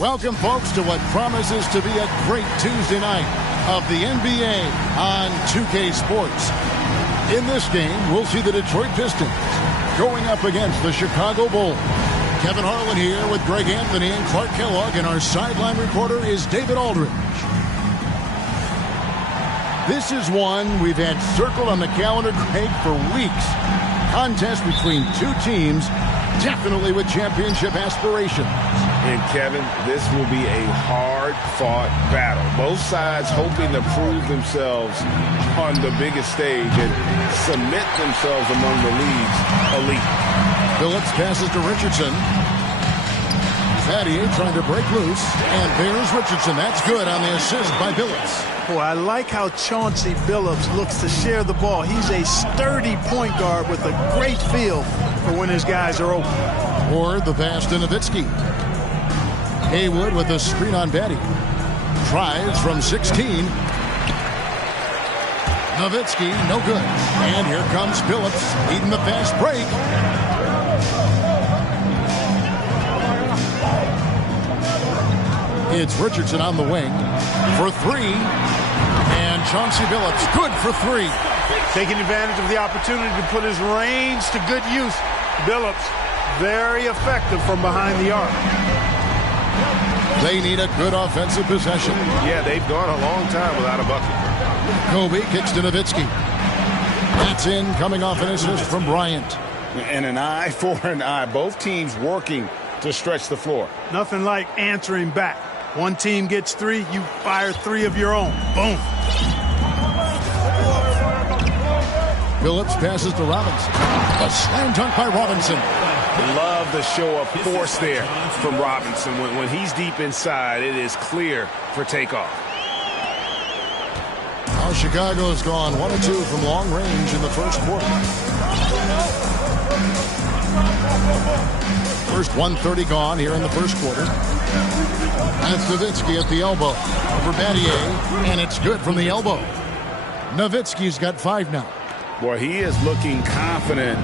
Welcome, folks, to what promises to be a great Tuesday night of the NBA on 2K Sports. In this game, we'll see the Detroit Pistons going up against the Chicago Bulls. Kevin Harlan here with Greg Anthony and Clark Kellogg, and our sideline reporter is David Aldridge. This is one we've had circled on the calendar, Greg, for weeks. Contest between two teams, definitely with championship aspirations. And Kevin, this will be a hard-fought battle. Both sides hoping to prove themselves on the biggest stage and cement themselves among the league's elite. Phillips passes to Richardson. Fattier trying to break loose, and there's Richardson. That's good on the assist by Phillips. Boy, I like how Chauncey Billups looks to share the ball. He's a sturdy point guard with a great feel for when his guys are open. Or the pass to Nowitzki. Haywood with a screen on Batty. Tries from 16. Nowitzki, no good. And here comes Phillips, leading the fast break. It's Richardson on the wing for three. And Chauncey Billups, good for three. Taking advantage of the opportunity to put his range to good use. Billups, very effective from behind the arc. They need a good offensive possession. Yeah, they've gone a long time without a bucket. Kobe kicks to Nowitzki. That's in, coming off an assist from Bryant. And an eye for an eye. Both teams working to stretch the floor. Nothing like answering back. One team gets three, you fire three of your own. Boom. Phillips passes to Robinson. A slam dunk by Robinson. Love the show of force there from Robinson. When he's deep inside, it is clear for takeoff. Now Chicago's gone 1 of 2 from long range in the first quarter. First 1:30 gone here in the first quarter. That's Nowitzki at the elbow over Battier, and it's good from the elbow. Nowitzki's got 5 now. Boy, he is looking confident.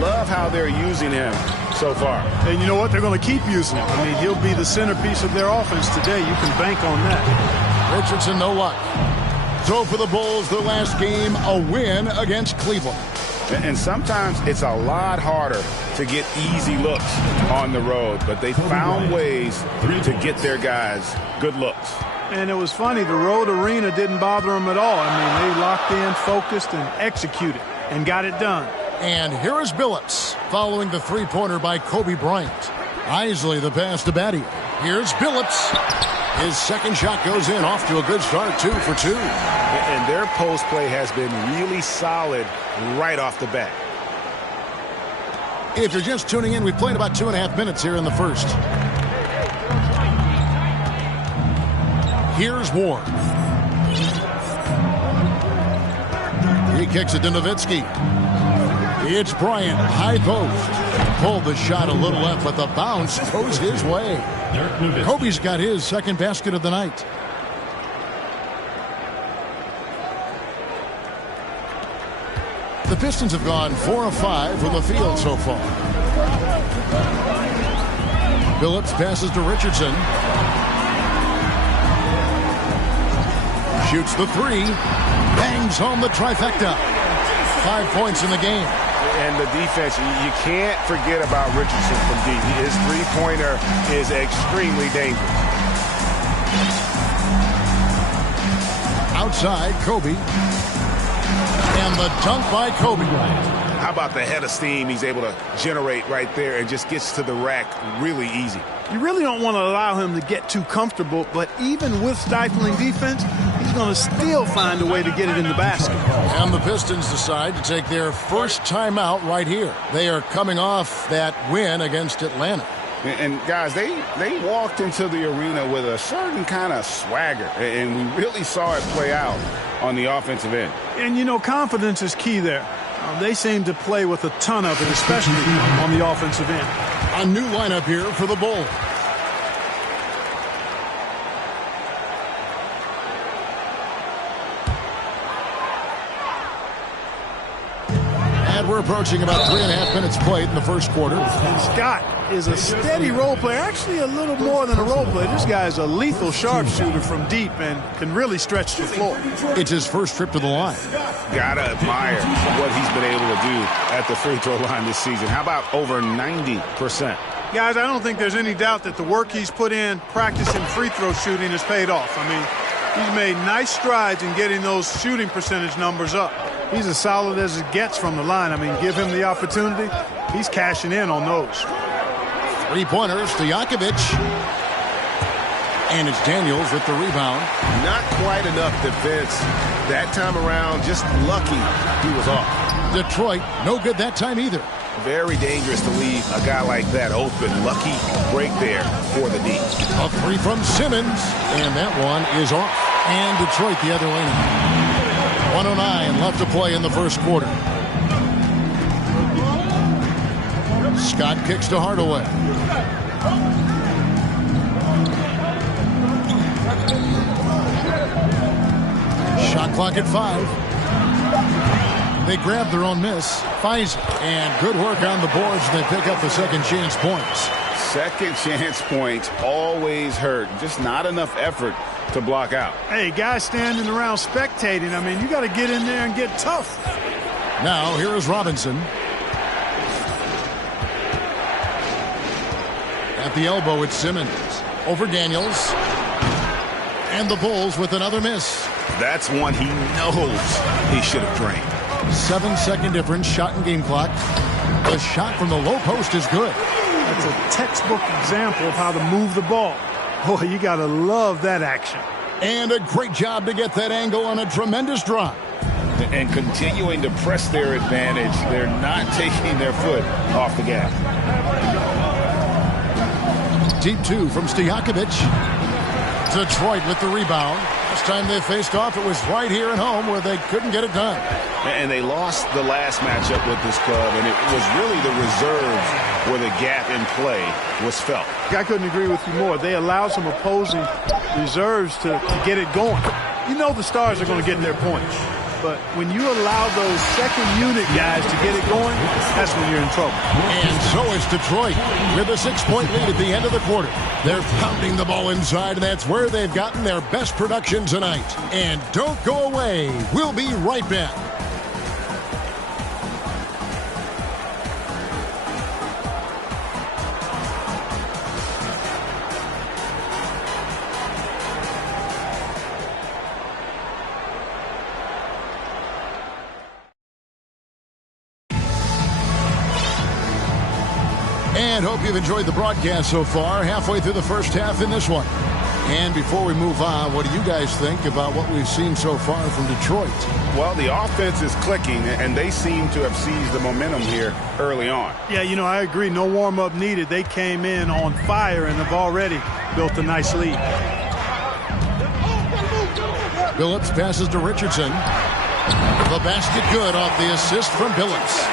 Love how they're using him so far. And you know what? They're going to keep using him. I mean, he'll be the centerpiece of their offense today. You can bank on that. Richardson, no luck. So for the Bulls, their last game, a win against Cleveland. And sometimes it's a lot harder to get easy looks on the road, but they found ways to get their guys good looks. And it was funny, the road arena didn't bother them at all. I mean, they locked in, focused, and executed, and got it done. And here is Billups, following the three-pointer by Kobe Bryant. Isley the pass to Batty. Here's Billups. His second shot goes in, off to a good start, 2 for 2. And their post play has been really solid right off the bat. If you're just tuning in, we've played about 2.5 minutes here in the first. Here's Ward. He kicks it to Nowitzki. It's Bryant, high post. Pulled the shot a little left, but the bounce goes his way. Kobe's got his second basket of the night. The Pistons have gone 4 of 5 from the field so far. Phillips passes to Richardson. Shoots the three. Bangs home the trifecta. 5 points in the game. And the defense, you can't forget about Richardson from deep. His three-pointer is extremely dangerous. Outside, Kobe. And the dunk by Kobe. How about the head of steam he's able to generate right there and just gets to the rack really easy. You really don't want to allow him to get too comfortable, but even with stifling defense, he's going to still find a way to get it in the basket. And the Pistons decide to take their first timeout right here. They are coming off that win against Atlanta. And guys, they walked into the arena with a certain kind of swagger, and we really saw it play out on the offensive end. And, you know, confidence is key there. They seem to play with a ton of it, especially on the offensive end. A new lineup here for the Bulls. At And we're approaching about 3.5 minutes played in the first quarter. And Scott is a steady role player, actually a little more than a role player. This guy is a lethal sharpshooter from deep and can really stretch the floor. It's his first trip to the line. Gotta admire what he's been able to do at the free throw line this season. How about over 90%? Guys, I don't think there's any doubt that the work he's put in practicing free throw shooting has paid off. I mean, he's made nice strides in getting those shooting percentage numbers up. He's as solid as it gets from the line. I mean, give him the opportunity, he's cashing in on those. Three-pointers to Stojakovic. And it's Daniels with the rebound. Not quite enough defense that time around. Just lucky he was off. Detroit, no good that time either. Very dangerous to leave a guy like that open. Lucky break there for the D. A three from Simmons, and that one is off. And Detroit the other way now. 1:09 left to play in the first quarter. Scott kicks to Hardaway. Shot clock at 5. They grab their own miss. Fizer, and good work on the boards. They pick up the second chance points. Second chance points always hurt. Just not enough effort to block out. Hey, guys standing around spectating. I mean, you got to get in there and get tough. Now, here is Robinson. At the elbow, it's Simmons. Over Daniels. And the Bulls with another miss. That's one he knows he should have drained. 7-second difference, shot and game clock. The shot from the low post is good. That's a textbook example of how to move the ball. Boy, you got to love that action. And a great job to get that angle on a tremendous drive. And continuing to press their advantage. They're not taking their foot off the gas. Deep two from Stojakovic. Detroit with the rebound. Last time they faced off, it was right here at home where they couldn't get it done. And they lost the last matchup with this club, and it was really the reserves where the gap in play was felt. I couldn't agree with you more. They allowed some opposing reserves to get it going. You know the stars are going to get in their points. But when you allow those second unit guys to get it going, that's when you're in trouble. And so is Detroit with a 6-point lead at the end of the quarter. They're pounding the ball inside, and that's where they've gotten their best production tonight. And don't go away. We'll be right back. And hope you've enjoyed the broadcast so far. Halfway through the first half in this one. And before we move on, what do you guys think about what we've seen so far from Detroit? Well, the offense is clicking, and they seem to have seized the momentum here early on. Yeah, you know, I agree. No warm-up needed. They came in on fire and have already built a nice lead. Billups passes to Richardson. The basket good off the assist from Billups.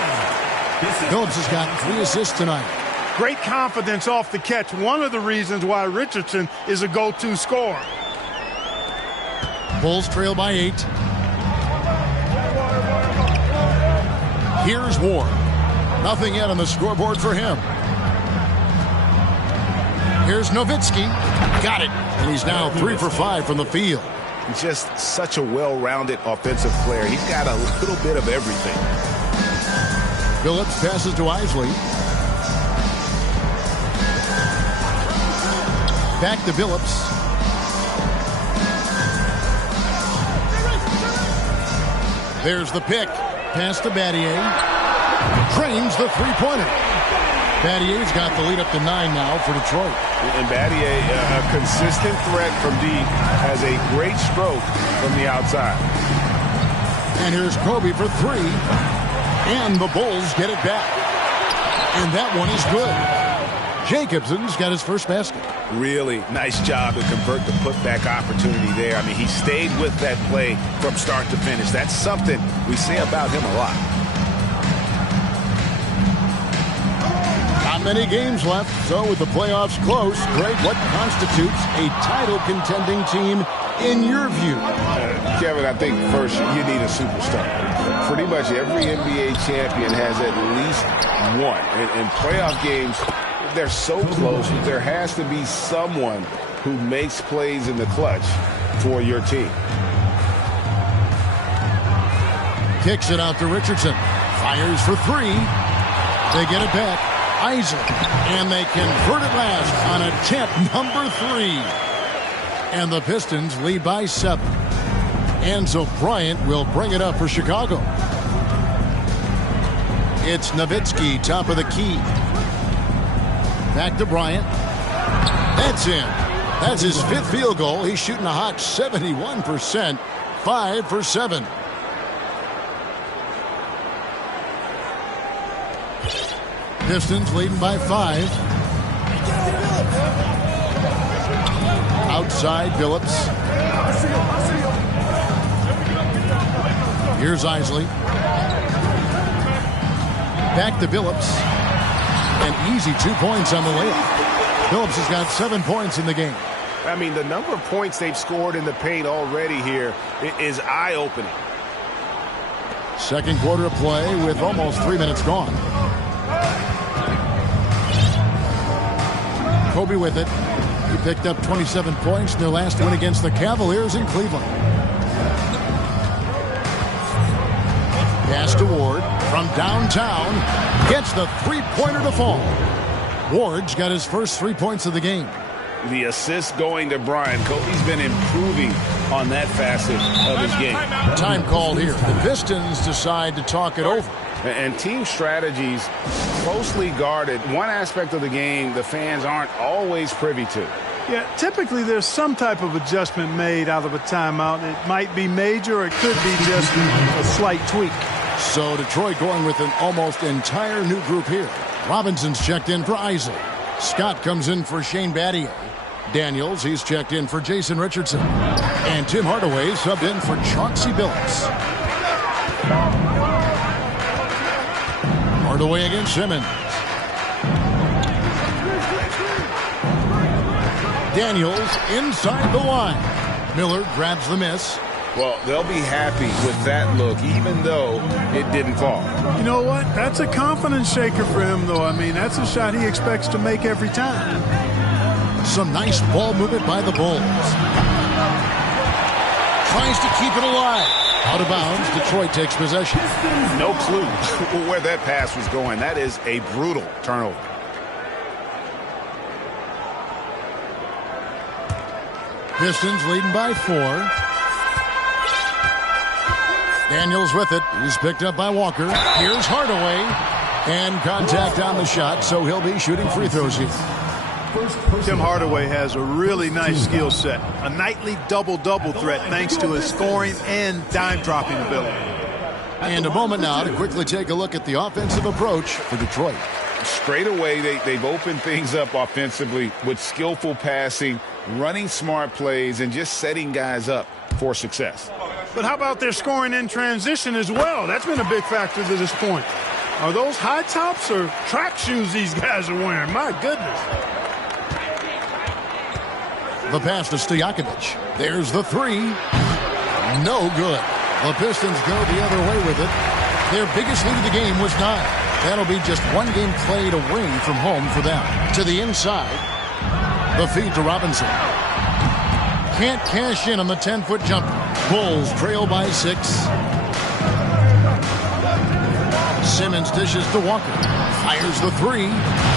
Billups has got 3 assists tonight. Great confidence off the catch. One of the reasons why Richardson is a go-to scorer. Bulls trail by 8. Here's Ward. Nothing yet on the scoreboard for him. Here's Nowitzki. Got it. And he's now 3 for 5 from the field. He's just such a well-rounded offensive player. He's got a little bit of everything. Billups passes to Isley. Back to Billups. There's the pick. Pass to Battier. Drains the three-pointer. Battier's got the lead up to 9 now for Detroit. And Battier, a consistent threat from deep, has a great stroke from the outside. And here's Kobe for 3. And the Bulls get it back. And that one is good. Jacobson's got his first basket. Really nice job to convert the putback opportunity there. I mean, he stayed with that play from start to finish. That's something we say about him a lot. Not many games left, so with the playoffs close, Greg, what constitutes a title-contending team in your view? Kevin, I think first you need a superstar. Pretty much every NBA champion has at least one. In playoff games, they're so close. There has to be someone who makes plays in the clutch for your team. Kicks it out to Richardson. Fires for three. They get it back. Isaac. And they convert it last on attempt number 3. And the Pistons lead by 7. And so Bryant will bring it up for Chicago. It's Nowitzki, top of the key. Back to Bryant. That's in. That's his 5th field goal. He's shooting a hot 71%. 5 for 7. Pistons leading by 5. Outside Billups. Here's Isley. Back to Billups. An easy 2 points on the layup. Billups has got 7 points in the game. I mean, the number of points they've scored in the paint already here is eye-opening. Second quarter of play with almost 3 minutes gone. Kobe with it. He picked up 27 points in their last win against the Cavaliers in Cleveland. Pass to Ward from downtown. Gets the three-pointer to fall. Ward's got his first 3 points of the game. The assist going to Bryant. Kobe's been improving on that facet of his game. Time called here. The Pistons decide to talk it over. And team strategies closely guarded. One aspect of the game the fans aren't always privy to. Yeah, typically there's some type of adjustment made out of a timeout. It might be major or it could be just a slight tweak. So Detroit going with an almost entire new group here. Robinson's checked in for Isaac. Scott comes in for Shane Battier. Daniels, he's checked in for Jason Richardson. And Tim Hardaway subbed in for Chauncey Billups. Hardaway against Simmons. Daniels inside the line. Miller grabs the miss. Well, they'll be happy with that look, even though it didn't fall. You know what? That's a confidence shaker for him, though. I mean, that's a shot he expects to make every time. Some nice ball movement by the Bulls. Tries to keep it alive. Out of bounds, Detroit takes possession. No clue where that pass was going. That is a brutal turnover. Pistons leading by 4. Daniels with it. He's picked up by Walker. Here's Hardaway. And contact on the shot, so he'll be shooting free throws here. Tim Hardaway has a really nice skill set. A nightly double-double threat thanks to his scoring and dime-dropping ability. And a moment now to quickly take a look at the offensive approach for Detroit. Straight away, they've opened things up offensively with skillful passing, running smart plays, and just setting guys up for success. But how about their scoring in transition as well? That's been a big factor to this point. Are those high tops or track shoes these guys are wearing? My goodness. The pass to Stojakovic. There's the 3. No good. The Pistons go the other way with it. Their biggest lead of the game was 9. That'll be just 1 game played away from home for them. To the inside. The feed to Robinson. Can't cash in on the 10-foot jumper. Bulls trail by 6. Simmons dishes to Walker. Fires the 3.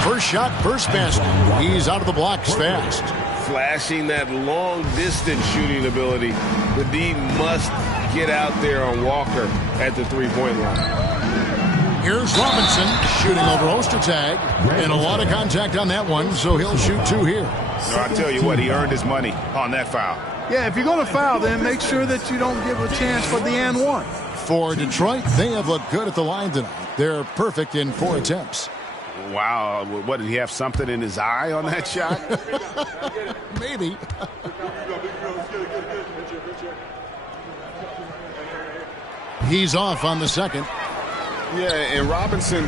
First shot, first basket. He's out of the blocks fast. Flashing that long-distance shooting ability. The D must get out there on Walker at the three-point line. Here's Robinson shooting over Ostertag. And a lot of contact on that one, so he'll shoot 2 here. No, I tell you what, he earned his money on that foul. Yeah, if you're going to foul, then make sure that you don't give a chance for the and 1. For Detroit, they have looked good at the line tonight. They're perfect in 4 attempts. Wow, what, did he have something in his eye on that shot? Maybe. He's off on the second. Yeah, and Robinson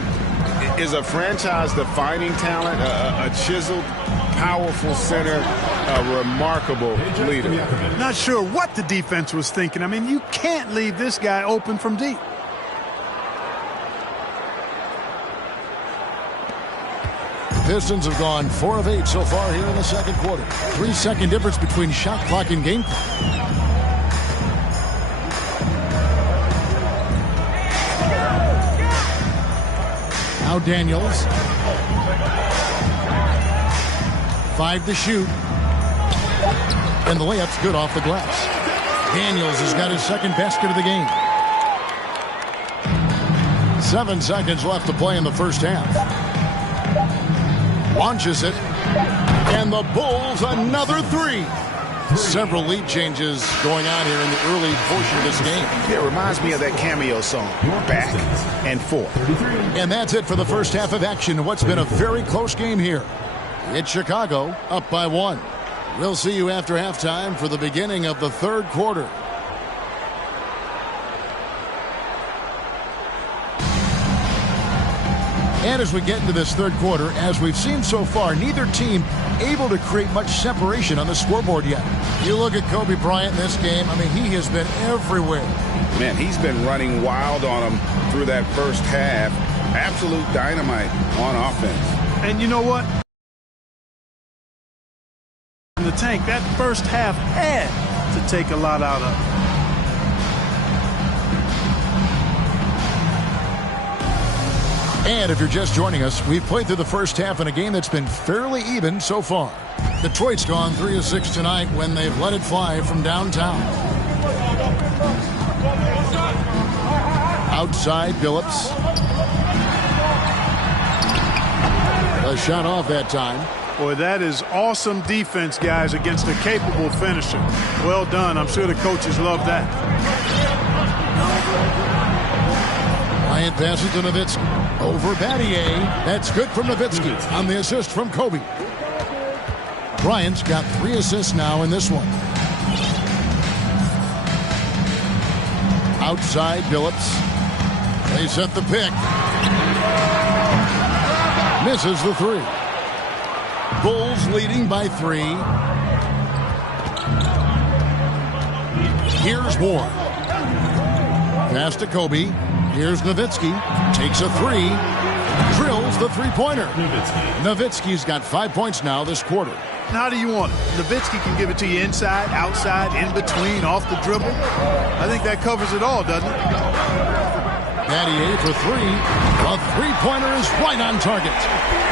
is a franchise-defining talent, a chiseled, powerful center, a remarkable leader. Not sure what the defense was thinking. I mean, you can't leave this guy open from deep. Pistons have gone 4 of 8 so far here in the second quarter. 3-second difference between shot clock and game clock. Now Daniels. 5 to shoot. And the layup's good off the glass. Daniels has got his second basket of the game. 7 seconds left to play in the first half. Launches it, and the Bulls another 3. Several lead changes going on here in the early portion of this game. It reminds me of that cameo song, Back and Forth. And that's it for the first half of action. What's been a very close game here. It's Chicago up by 1. We'll see you after halftime for the beginning of the third quarter. And as we get into this third quarter, as we've seen so far, neither team able to create much separation on the scoreboard yet. You look at Kobe Bryant in this game, I mean, he has been everywhere. Man, he's been running wild on him through that first half. Absolute dynamite on offense. And you know what? In the tank, that first half had to take a lot out of it. And if you're just joining us, we've played through the first half in a game that's been fairly even so far. Detroit's gone 3 of 6 tonight when they've let it fly from downtown. Outside, Billups. A shot off that time. Boy, that is awesome defense, guys, against a capable finisher. Well done. I'm sure the coaches love that. Bryant passes to Nowitzki. Over Battier. That's good from Nowitzki on the assist from Kobe. Bryant's got 3 assists now in this one. Outside, Billups. They set the pick. Misses the 3. Bulls leading by 3. Here's Ward. Pass to Kobe. Here's Nowitzki. Takes a 3. Drills the three-pointer. Nowitzki's got 5 points now this quarter. How do you want it? Nowitzki can give it to you inside, outside, in between, off the dribble. I think that covers it all, doesn't it? Battier for 3. A three-pointer is right on target.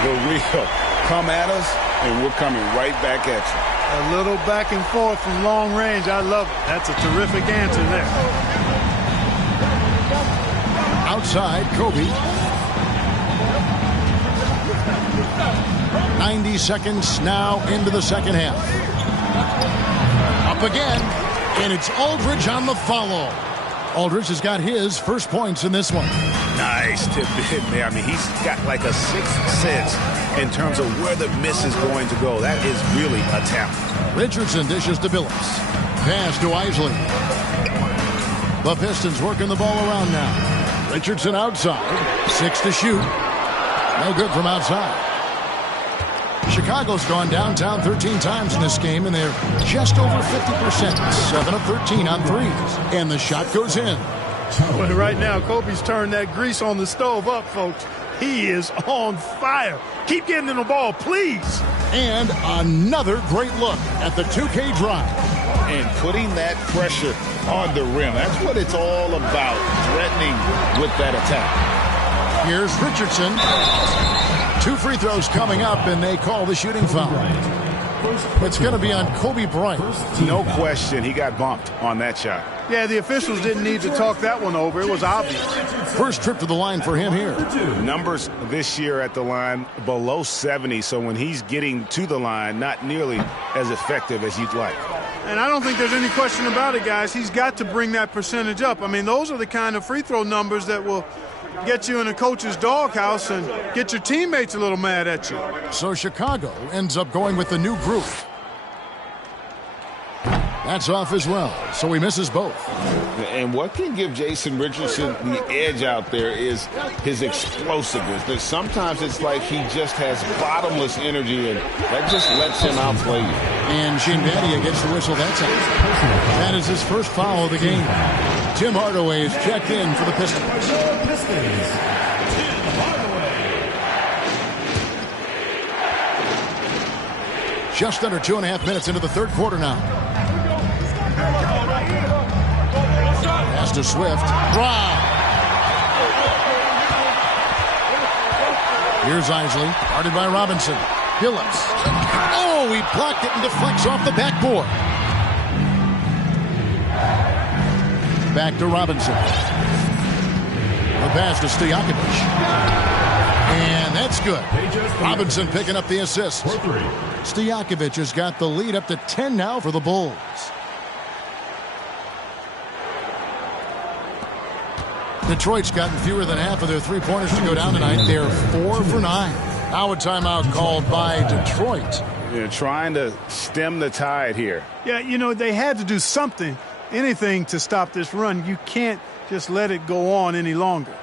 The real. Come at us, and we're coming right back at you. A little back and forth from long range. I love it. That's a terrific answer there. Outside, Kobe. 90 seconds now into the second half. Up again, and it's Aldridge on the follow. Aldridge has got his first points in this one. Nice tip in there. I mean, he's got like a sixth sense in terms of where the miss is going to go. That is really a talent. Richardson dishes to Billups. Pass to Isley. The Pistons working the ball around now. Richardson outside. 6 to shoot. No good from outside. Chicago's gone downtown 13 times in this game, and they're just over 50%. 7 of 13 on threes. And the shot goes in. Well, right now, Kobe's turned that grease on the stove up, folks. He is on fire. Keep getting him the ball, please. And another great look at the 2K drive. And putting that pressure on the rim. That's what it's all about, threatening with that attack. Here's Richardson. 2 free throws coming up, and they call the shooting foul. It's going to be on Kobe Bryant. No question, he got bumped on that shot. Yeah, the officials didn't need to talk that one over. It was obvious. First trip to the line for him here. Numbers this year at the line below 70, so when he's getting to the line, not nearly as effective as you'd like. And I don't think there's any question about it, guys. He's got to bring that percentage up. I mean, those are the kind of free throw numbers that will get you in a coach's doghouse and get your teammates a little mad at you. So Chicago ends up going with the new group. That's off as well, so he misses both. And what can give Jason Richardson the edge out there is his explosiveness. That sometimes it's like he just has bottomless energy, and that just lets him outplay you. And Shane Battier gets the whistle that time. That is his first foul of the game. Tim Hardaway is checked in for the Pistons. Just under 2.5 minutes into the third quarter now. Pass to Swift. Draw. Here's Isley. Guarded by Robinson. Billups. Oh, he blocked it and deflects off the backboard. Back to Robinson. The pass to Stojakovic. And that's good. Robinson picking up the assist. Stojakovic has got the lead up to 10 now for the Bulls. Detroit's gotten fewer than half of their three-pointers to go down tonight. They're 4 for 9. Now a timeout called by Detroit. They're trying to stem the tide here. Yeah, you know, they had to do something, anything to stop this run. You can't just let it go on any longer.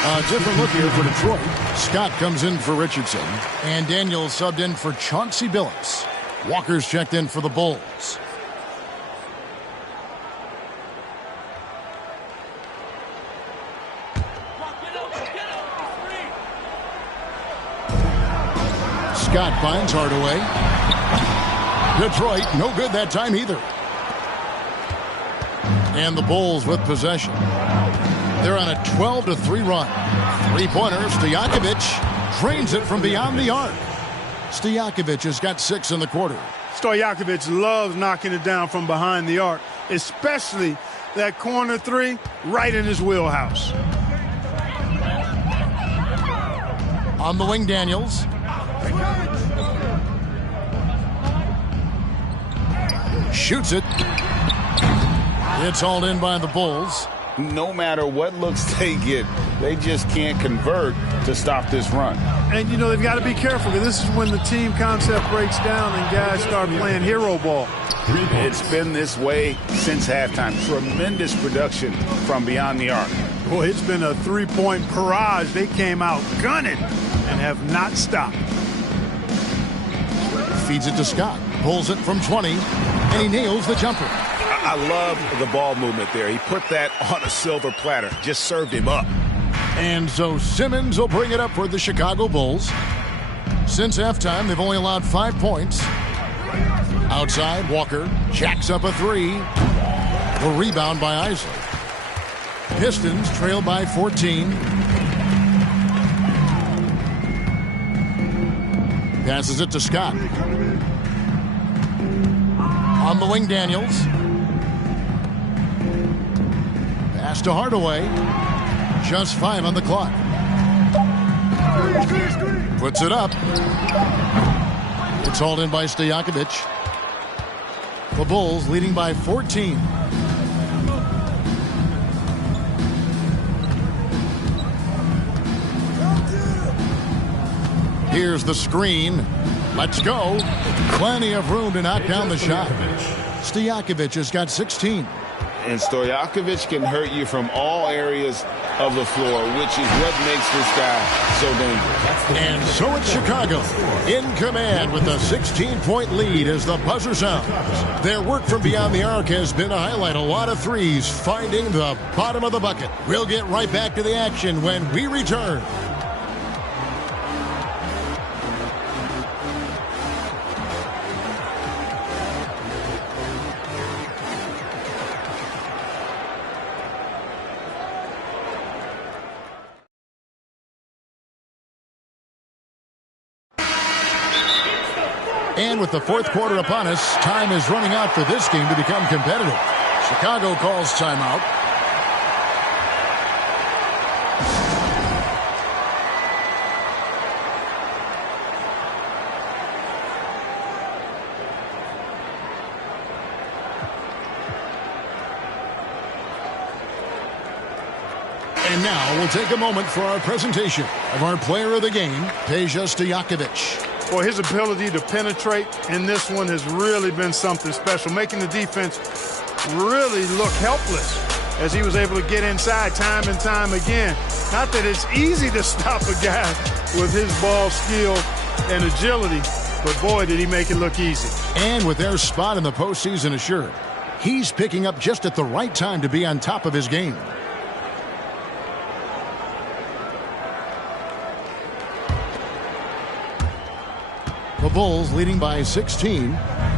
A different look here for Detroit. Scott comes in for Richardson. And Daniels subbed in for Chauncey Billups. Walker's checked in for the Bulls. Scott finds Hardaway. Detroit, no good that time either. And the Bulls with possession. They're on a 12-3 run. Three-pointer, Stojakovic drains it from beyond the arc. Stojakovic has got 6 in the quarter. Stojakovic loves knocking it down from behind the arc, especially that corner three right in his wheelhouse. On the wing, Daniels. Shoots it. It's hauled in by the Bulls. No matter what looks they get, they just can't convert to stop this run. And, you know, they've got to be careful, because this is when the team concept breaks down and guys start playing hero ball. It's been this way since halftime. Tremendous production from beyond the arc. Boy, it's been a three-point barrage. They came out gunning and have not stopped. Feeds it to Scott. Pulls it from 20, and he nails the jumper. I love the ball movement there. He put that on a silver platter. Just served him up. And so Simmons will bring it up for the Chicago Bulls. Since halftime, they've only allowed 5 points. Outside, Walker jacks up a three. The rebound by Isley. Pistons trail by 14. Passes it to Scott. On the wing, Daniels. Pass to Hardaway. Just 5 on the clock. Puts it up. It's hauled in by Stojakovic. The Bulls leading by 14. Here's the screen. Let's go. Plenty of room to knock down the shot. Stojakovic has got 16. And Stojakovic can hurt you from all areas of the floor, which is what makes this guy so dangerous. And so it's Chicago in command with a 16-point lead as the buzzer sounds. Their work from beyond the arc has been a highlight. A lot of threes finding the bottom of the bucket. We'll get right back to the action when we return. And with the fourth quarter upon us, time is running out for this game to become competitive. Chicago calls timeout. And now we'll take a moment for our presentation of our player of the game, Peja Stojakovic. Boy, his ability to penetrate in this one has really been something special, making the defense really look helpless as he was able to get inside time and time again. Not that it's easy to stop a guy with his ball skill and agility, but boy, did he make it look easy. And with their spot in the postseason assured, he's picking up just at the right time to be on top of his game. The Bulls leading by 16.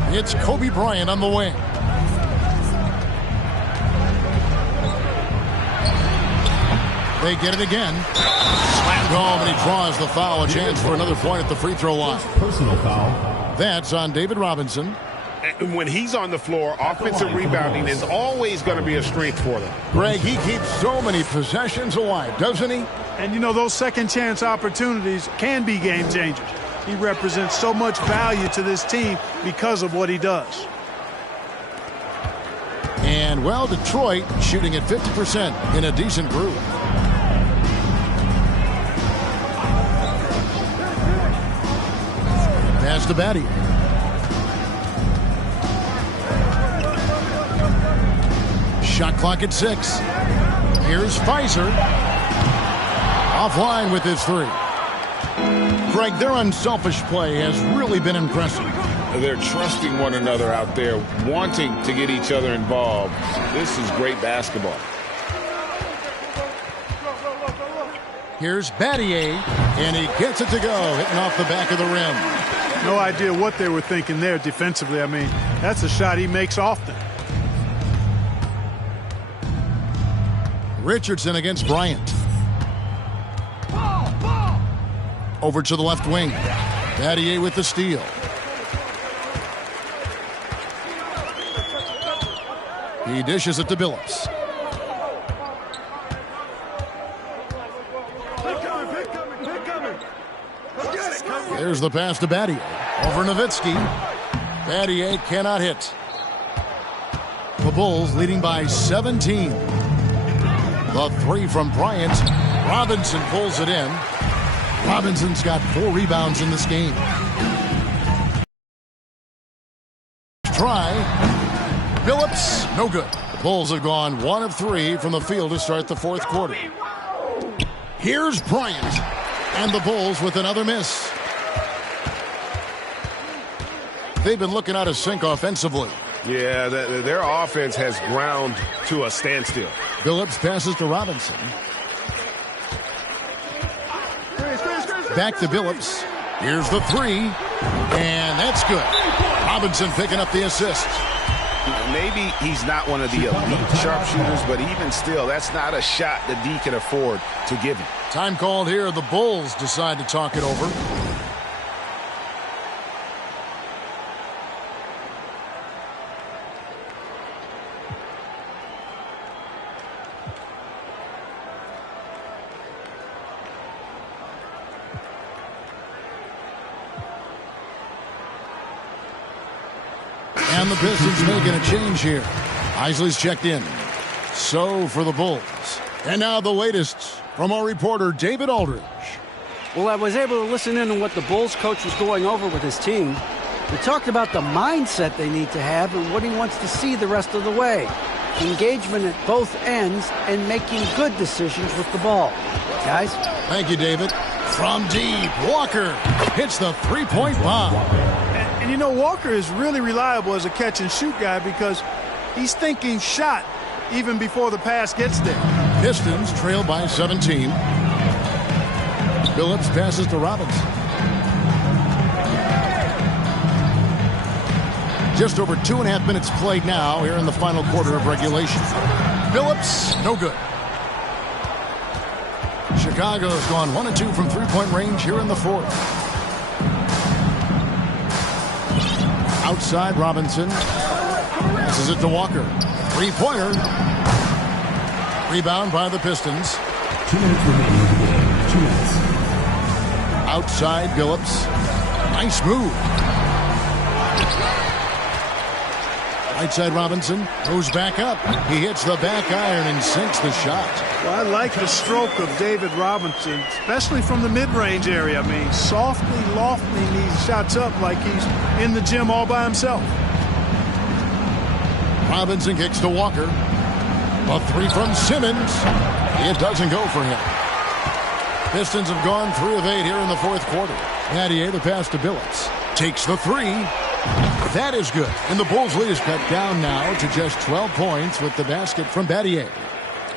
It's Kobe Bryant on the wing. They get it again. Slammed home, and he draws the foul. A chance for another point at the free throw line. Personal foul. That's on David Robinson. And when he's on the floor, offensive rebounding is always going to be a strength for them. Greg, he keeps so many possessions alive, doesn't he? And, you know, those second chance opportunities can be game changers. He represents so much value to this team because of what he does. And, well, Detroit shooting at 50% in a decent group. Pass to Batty. Shot clock at 6. Here's Pfizer. Offline with his three. Greg, their unselfish play has really been impressive. They're trusting one another out there, wanting to get each other involved. This is great basketball. Here's Battier, and he gets it to go, hitting off the back of the rim. No idea what they were thinking there defensively. I mean, that's a shot he makes often. Richardson against Bryant. Over to the left wing. Battier with the steal. He dishes it to Billups. There's the pass to Battier. Over Nowitzki. Battier cannot hit. The Bulls leading by 17. The three from Bryant. Robinson pulls it in. Robinson's got 4 rebounds in this game. Try. Billups, no good. The Bulls have gone 1 of 3 from the field to start the fourth quarter. Here's Bryant. And the Bulls with another miss. They've been looking out of sync offensively. Yeah, their offense has ground to a standstill. Billups passes to Robinson. Back to Billups. Here's the three. And that's good. Robinson picking up the assist. Maybe he's not one of the elite sharpshooters, but even still, that's not a shot that D can afford to give him. Time called here. The Bulls decide to talk it over. And the Pistons making a change here. Isley's checked in. So for the Bulls. And now the latest from our reporter, David Aldridge. Well, I was able to listen in on what the Bulls coach was going over with his team. We talked about the mindset they need to have and what he wants to see the rest of the way. Engagement at both ends and making good decisions with the ball. Guys? Thank you, David. From deep, Walker hits the three-point bomb. And you know, Walker is really reliable as a catch-and-shoot guy because he's thinking shot even before the pass gets there. Pistons trail by 17. Billups passes to Robinson. Just over 2.5 minutes played now here in the final quarter of regulation. Billups, no good. Chicago's gone 1 of 2 from three-point range here in the fourth. Outside Robinson. Passes it to Walker. Three-pointer. Rebound by the Pistons. 2 minutes remaining in the game. 2 minutes. Outside Billups. Nice move. Right side Robinson goes back up. He hits the back iron and sinks the shot. Well, I like the stroke of David Robinson, especially from the mid-range area. I mean, softly lofting these shots up like he's in the gym all by himself. Robinson kicks to Walker. A three from Simmons. It doesn't go for him. Pistons have gone 3 of 8 here in the fourth quarter. Battier, the pass to Billups. Takes the three. That is good. And the Bulls' lead is cut down now to just 12 points with the basket from Battier.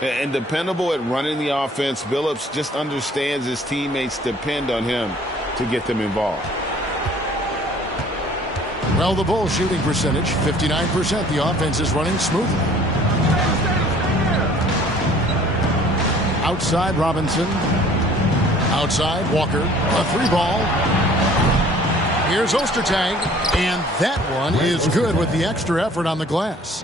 And dependable at running the offense, Billups just understands his teammates depend on him to get them involved. Well, the Bulls' shooting percentage, 59%. The offense is running smoothly. Outside Robinson. Outside Walker. A three ball. Here's Ostertag. And that one is good with the extra effort on the glass.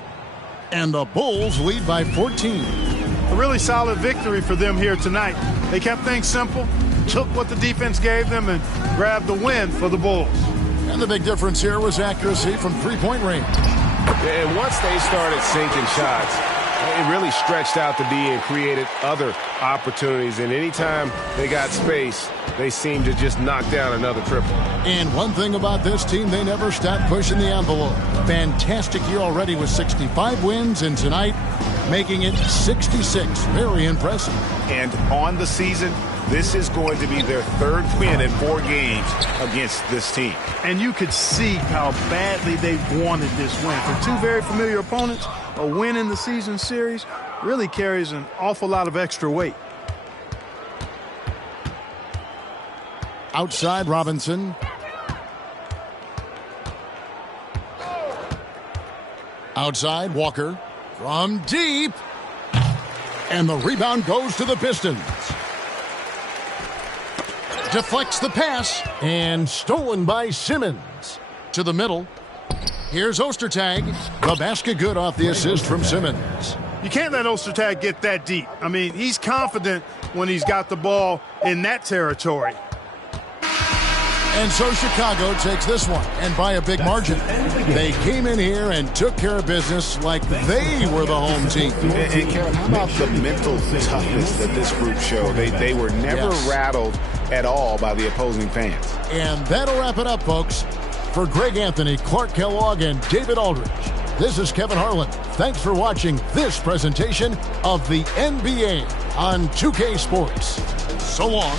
And the Bulls lead by 14. A really solid victory for them here tonight. They kept things simple, took what the defense gave them, and grabbed the win for the Bulls. And the big difference here was accuracy from three-point range. And once they started sinking shots, it really stretched out the D and created other opportunities. And anytime they got space, they seemed to just knock down another triple. And one thing about this team, they never stopped pushing the envelope. Fantastic year already with 65 wins, and tonight making it 66. Very impressive. And on the season, this is going to be their 3rd win in 4 games against this team. And you could see how badly they wanted this win. For 2 very familiar opponents, a win in the season series really carries an awful lot of extra weight. Outside Robinson. Outside Walker. From deep. And the rebound goes to the Pistons. Deflects the pass. And stolen by Simmons. To the middle. Here's Ostertag. The basket good off the assist from Simmons. You can't let Ostertag get that deep. I mean, he's confident when he's got the ball in that territory. And so Chicago takes this one, and by a big margin. They came in here and took care of business like they were the home team. And Kevin, how about the mental toughness that this group showed? They were never rattled at all by the opposing fans. And that'll wrap it up, folks. For Greg Anthony, Clark Kellogg, and David Aldridge, this is Kevin Harlan. Thanks for watching this presentation of the NBA on 2K Sports. So long.